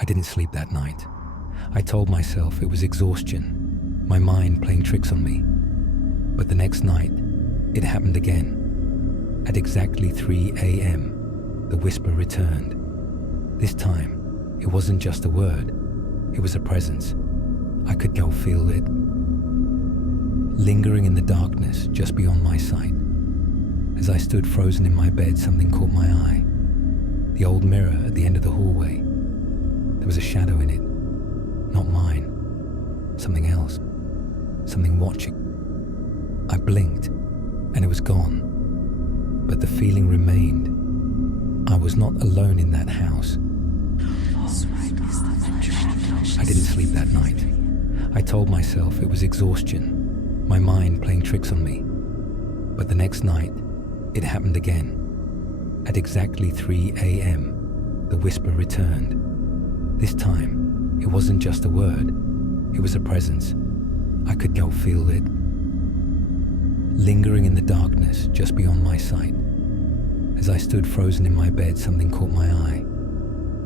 I didn't sleep that night. I told myself it was exhaustion, my mind playing tricks on me. But the next night, it happened again. At exactly 3 a.m., the whisper returned. This time, it wasn't just a word, it was a presence. I could go feel it. Lingering in the darkness just beyond my sight. As I stood frozen in my bed, something caught my eye. The old mirror at the end of the hallway. There was a shadow in it. Not mine. Something else. Something watching. I blinked, and it was gone. But the feeling remained. I was not alone in that house. I didn't sleep that night. I told myself it was exhaustion, my mind playing tricks on me. But the next night, it happened again. At exactly 3 a.m., the whisper returned. This time, it wasn't just a word, it was a presence. I could go feel it. Lingering in the darkness just beyond my sight. As I stood frozen in my bed, something caught my eye.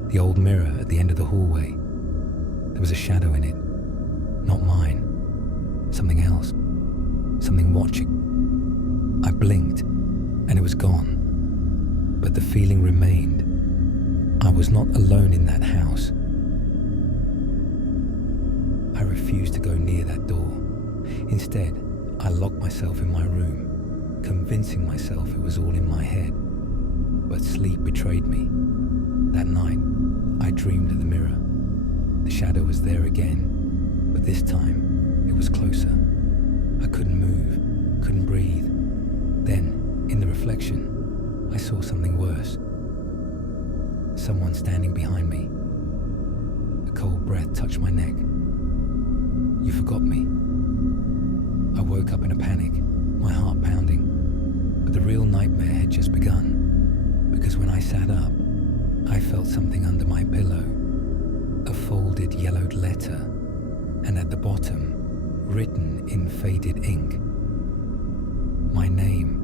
The old mirror at the end of the hallway. There was a shadow in it. Not mine. Something else. Something watching. I blinked, and it was gone. But the feeling remained. I was not alone in that house. I refused to go near that door. Instead, I locked myself in my room, convincing myself it was all in my head. But sleep betrayed me. That night, I dreamed of the mirror. The shadow was there again, but this time, it was closer. I couldn't move, couldn't breathe. Then, in the reflection, I saw something worse. Someone standing behind me. A cold breath touched my neck. You forgot me. I woke up in a panic, my heart pounding. But the real nightmare had just begun, because when I sat up, I felt something under my pillow. A folded yellowed letter, and at the bottom, written in faded ink, my name.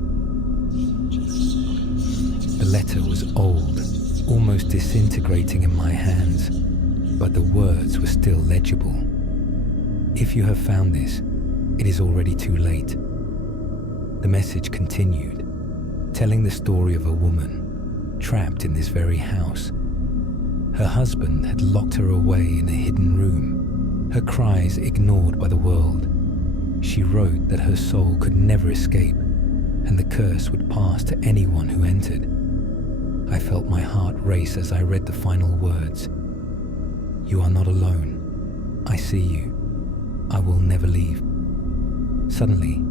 The letter was old, almost disintegrating in my hands, but the words were still legible. If you have found this, it is already too late. The message continued, telling the story of a woman trapped in this very house. Her husband had locked her away in a hidden room, her cries ignored by the world. She wrote that her soul could never escape, and the curse would pass to anyone who entered. I felt my heart race as I read the final words. You are not alone. I see you. I will never leave. Suddenly,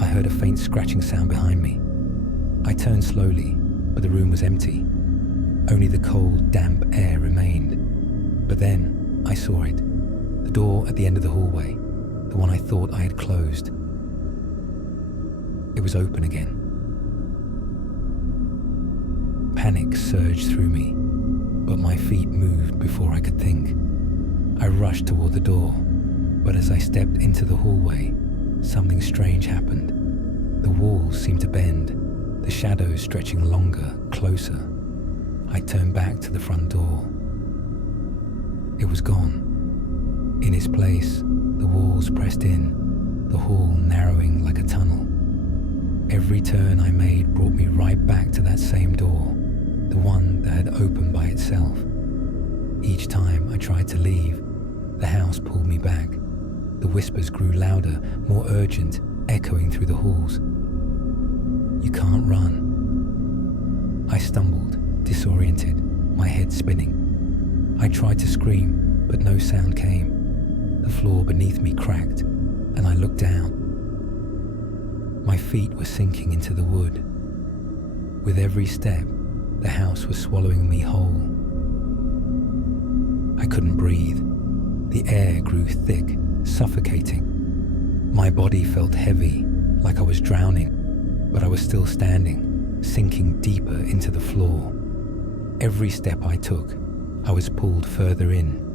I heard a faint scratching sound behind me. I turned slowly, but the room was empty. Only the cold, damp air remained. But then, I saw it. The door at the end of the hallway, the one I thought I had closed. It was open again. Panic surged through me, but my feet moved before I could think. I rushed toward the door, but as I stepped into the hallway, something strange happened. The walls seemed to bend, the shadows stretching longer, closer. I turned back to the front door. It was gone. In its place, the walls pressed in, the hall narrowing like a tunnel. Every turn I made brought me right back to that same door, the one that had opened by itself. Each time I tried to leave, the house pulled me back. The whispers grew louder, more urgent, echoing through the halls. You can't run. I stumbled, disoriented, my head spinning. I tried to scream, but no sound came. The floor beneath me cracked, and I looked down. My feet were sinking into the wood. With every step, the house was swallowing me whole. I couldn't breathe. The air grew thick, suffocating. My body felt heavy, like I was drowning, but I was still standing, sinking deeper into the floor. Every step I took, I was pulled further in,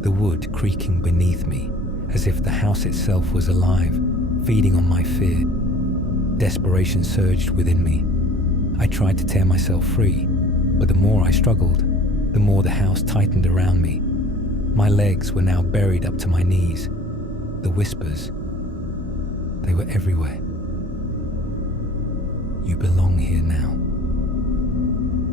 the wood creaking beneath me, as if the house itself was alive, feeding on my fear. Desperation surged within me. I tried to tear myself free, but the more I struggled, the more the house tightened around me, My legs were now buried up to my knees. The whispers, they were everywhere. You belong here now.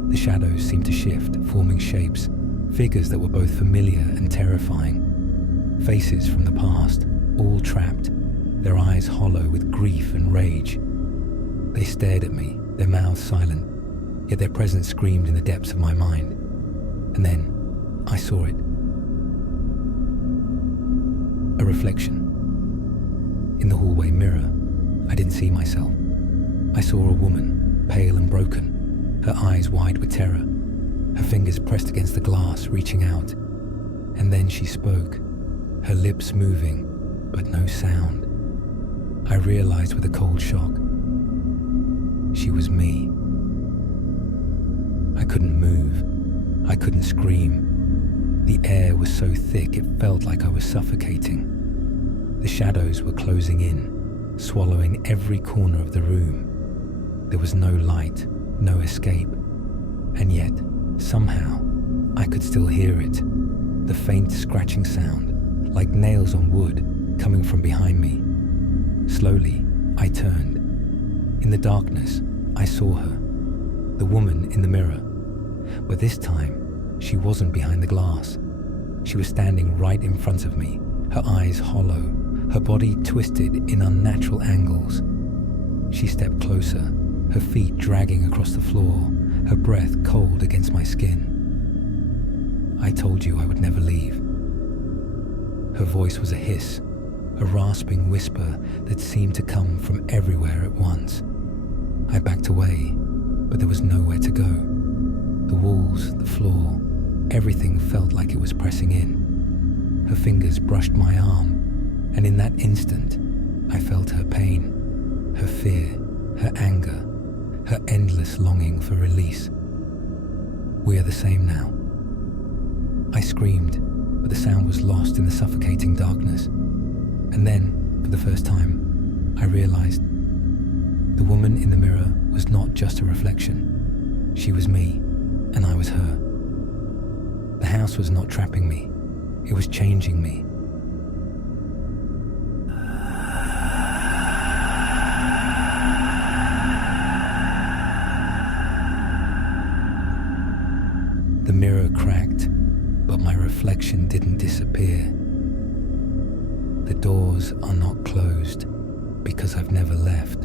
The shadows seemed to shift, forming shapes, figures that were both familiar and terrifying. Faces from the past, all trapped, their eyes hollow with grief and rage. They stared at me, their mouths silent, yet their presence screamed in the depths of my mind. And then, I saw it. A reflection. In the hallway mirror, I didn't see myself. I saw a woman, pale and broken, her eyes wide with terror, her fingers pressed against the glass, reaching out. And then she spoke, her lips moving, but no sound. I realized with a cold shock. She was me. I couldn't move. I couldn't scream. The air was so thick it felt like I was suffocating. The shadows were closing in, swallowing every corner of the room. There was no light, no escape. And yet, somehow, I could still hear it. The faint scratching sound, like nails on wood, coming from behind me. Slowly, I turned. In the darkness, I saw her, the woman in the mirror. But this time, she wasn't behind the glass. She was standing right in front of me, her eyes hollow, her body twisted in unnatural angles. She stepped closer, her feet dragging across the floor, her breath cold against my skin. I told you I would never leave. Her voice was a hiss, a rasping whisper that seemed to come from everywhere at once. I backed away, but there was nowhere to go. The walls, the floor, everything felt like it was pressing in. Her fingers brushed my arm, and in that instant, I felt her pain, her fear, her anger, her endless longing for release. We are the same now. I screamed, but the sound was lost in the suffocating darkness. And then, for the first time, I realized the woman in the mirror was not just a reflection. She was me, and I was her. The house was not trapping me. It was changing me. The mirror cracked, but my reflection didn't disappear. The doors are not closed because I've never left.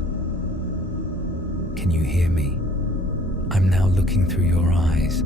Can you hear me? I'm now looking through your eyes.